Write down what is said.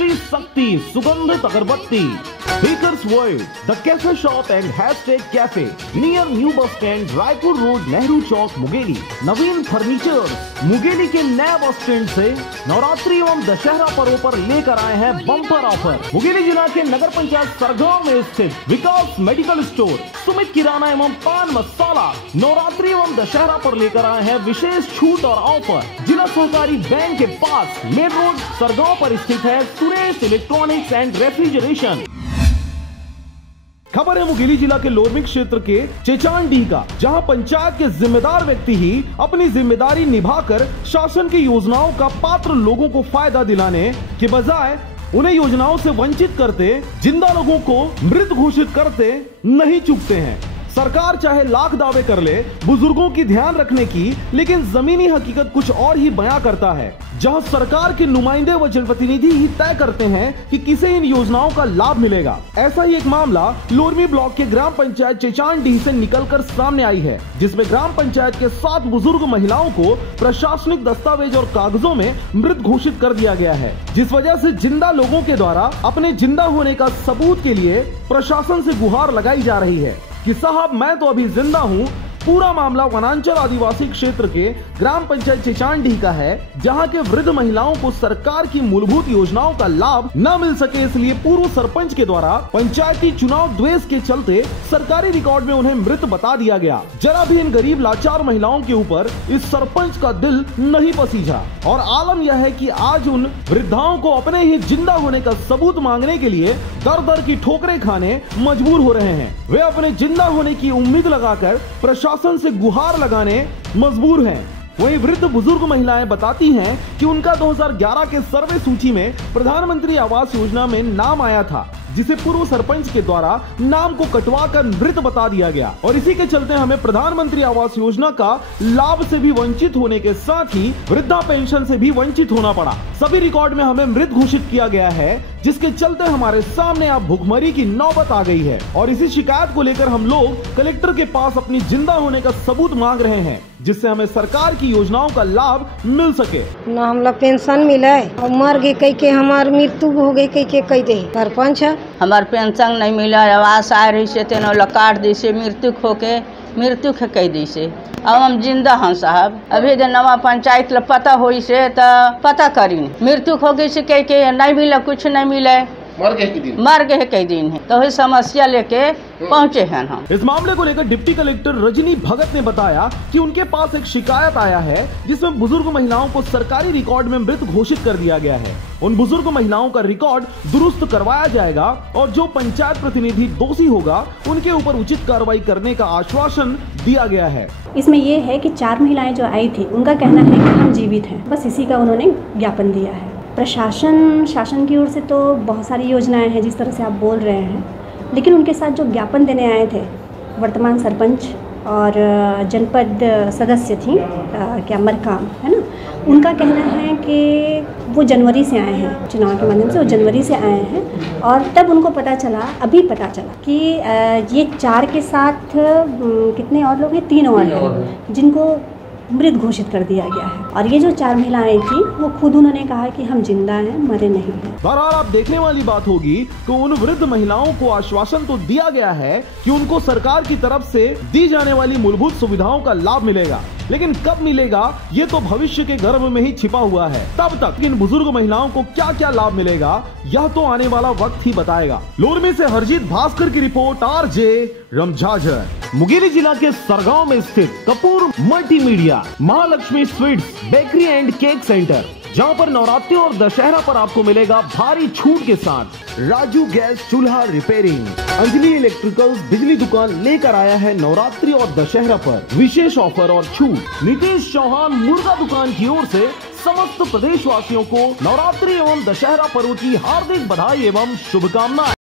श्री शक्ति सुगंधित अगरबत्ती, bakers world, the cafe shop and hashtag cafe near new bus stand, Raipur road, Nehru Chowk, Mungeli. Naveen furniture Mungeli के नए bus stand से नवरात्रि एवं दशहरा पर्व पर लेकर आए हैं बम्पर ऑफर। मुंगेली जिला के नगर पंचायत सरगांव में स्थित विकास मेडिकल स्टोर, सुमित किराना एवं पान मसाला नवरात्रि एवं दशहरा पर लेकर आए हैं विशेष छूट और ऑफर। जिला सहकारी बैंक के पास मेन रोड सरगांव पर स्थित है सुरेश इलेक्ट्रॉनिक्स एंड रेफ्रिजरेशन। खबर है मुंगेली जिला के लोरमिक क्षेत्र के चेचानडीह का, जहां पंचायत के जिम्मेदार व्यक्ति ही अपनी जिम्मेदारी निभाकर शासन की योजनाओं का पात्र लोगों को फायदा दिलाने के बजाय उन्हें योजनाओं से वंचित करते, जिंदा लोगों को मृत घोषित करते नहीं चूकते हैं। सरकार चाहे लाख दावे कर ले बुजुर्गों की ध्यान रखने की, लेकिन जमीनी हकीकत कुछ और ही बयां करता है, जहां सरकार के नुमाइंदे व जनप्रतिनिधि ही तय करते हैं कि किसे इन योजनाओं का लाभ मिलेगा। ऐसा ही एक मामला लोरमी ब्लॉक के ग्राम पंचायत चेचानडीह से निकलकर सामने आई है, जिसमें ग्राम पंचायत के 7 बुजुर्ग महिलाओं को प्रशासनिक दस्तावेज और कागजों में मृत घोषित कर दिया गया है, जिस वजह से जिंदा लोगों के द्वारा अपने जिंदा होने का सबूत के लिए प्रशासन से गुहार लगाई जा रही है कि साहब मैं तो अभी जिंदा हूँ। पूरा मामला वनांचल आदिवासी क्षेत्र के ग्राम पंचायत चेचानडीह का है, जहां के वृद्ध महिलाओं को सरकार की मूलभूत योजनाओं का लाभ न मिल सके, इसलिए पूर्व सरपंच के द्वारा पंचायती चुनाव द्वेष के चलते सरकारी रिकॉर्ड में उन्हें मृत बता दिया गया। जरा भी इन गरीब लाचार महिलाओं के ऊपर इस सरपंच का दिल नहीं पसीजा, और आलम यह है कि आज उन वृद्धाओं को अपने ही जिंदा होने का सबूत मांगने के लिए दर दर की ठोकरें खाने मजबूर हो रहे हैं। वे अपने जिंदा होने की उम्मीद लगाकर प्रशासन से गुहार लगाने मजबूर हैं। वहीं वृद्ध बुजुर्ग महिलाएं बताती हैं कि उनका 2011 के सर्वे सूची में प्रधानमंत्री आवास योजना में नाम आया था, जिसे पूर्व सरपंच के द्वारा नाम को कटवा कर मृत बता दिया गया, और इसी के चलते हमें प्रधानमंत्री आवास योजना का लाभ से भी वंचित होने के साथ ही वृद्धा पेंशन से भी वंचित होना पड़ा। सभी रिकॉर्ड में हमें मृत घोषित किया गया है, जिसके चलते हमारे सामने अब भुखमरी की नौबत आ गई है, और इसी शिकायत को लेकर हम लोग कलेक्टर के पास अपनी जिंदा होने का सबूत मांग रहे हैं, जिससे हमें सरकार की योजनाओं का लाभ मिल सके। न हमला पेंशन मिले, मर गए कई के, हमार मृत्यु हो गई कई के, कई दे सरपंच है हमार पेंशन नहीं मिला, आवास आ रही से तेना काट दी से मृत्यु कह दी से। अब हम जिंदा हैं साहब, अभी जो नवा पंचायत ला पता होई से तो पता करी मृत्यु हो गई से कह के नहीं मिला, कुछ नहीं मिले, मर गए कई दिन है, तो वही समस्या लेके पहुँचे हैं हम। इस मामले को लेकर डिप्टी कलेक्टर रजनी भगत ने बताया कि उनके पास एक शिकायत आया है, जिसमें बुजुर्ग महिलाओं को सरकारी रिकॉर्ड में मृत घोषित कर दिया गया है। उन बुजुर्ग महिलाओं का रिकॉर्ड दुरुस्त करवाया जाएगा, और जो पंचायत प्रतिनिधि दोषी होगा उनके ऊपर उचित कार्रवाई करने का आश्वासन दिया गया है। इसमें यह है कि 4 महिलाएं जो आई थी, उनका कहना है कि हम जीवित हैं, बस इसी का उन्होंने ज्ञापन दिया है। शासन की ओर से तो बहुत सारी योजनाएं हैं जिस तरह से आप बोल रहे हैं, लेकिन उनके साथ जो ज्ञापन देने आए थे वर्तमान सरपंच और जनपद सदस्य थी क्या मरकाम है ना, उनका कहना है कि वो जनवरी से आए हैं, चुनाव के माध्यम से वो जनवरी से आए हैं, और तब उनको अभी पता चला कि ये 4 के साथ कितने और लोग हैं, 3 और हैं जिनको मृत घोषित कर दिया गया है। और ये जो 4 महिलाएं थी वो खुद उन्होंने कहा कि हम जिंदा हैं, मरे नहीं हैं। बहरहाल आप देखने वाली बात होगी कि उन वृद्ध महिलाओं को आश्वासन तो दिया गया है कि उनको सरकार की तरफ से दी जाने वाली मूलभूत सुविधाओं का लाभ मिलेगा, लेकिन कब मिलेगा ये तो भविष्य के गर्भ में ही छिपा हुआ है। तब तक इन बुजुर्ग महिलाओं को क्या क्या लाभ मिलेगा यह तो आने वाला वक्त ही बताएगा। लोरमी से हरजीत भास्कर की रिपोर्ट, RJ रमझाझर। मुंगेली जिला के सरगांव में स्थित Kapoor multimedia Mahalakshmi sweets bakery and cake centre, जहां पर नवरात्रि और दशहरा पर आपको मिलेगा भारी छूट के साथ राजू गैस चूल्हा रिपेयरिंग। अंजलि इलेक्ट्रिकल्स बिजली दुकान लेकर आया है नवरात्रि और दशहरा पर विशेष ऑफर और छूट। नीतीश चौहान मुर्गा दुकान की ओर से समस्त प्रदेशवासियों को नवरात्रि एवं दशहरा पर्व की हार्दिक बधाई एवं शुभकामनाएं।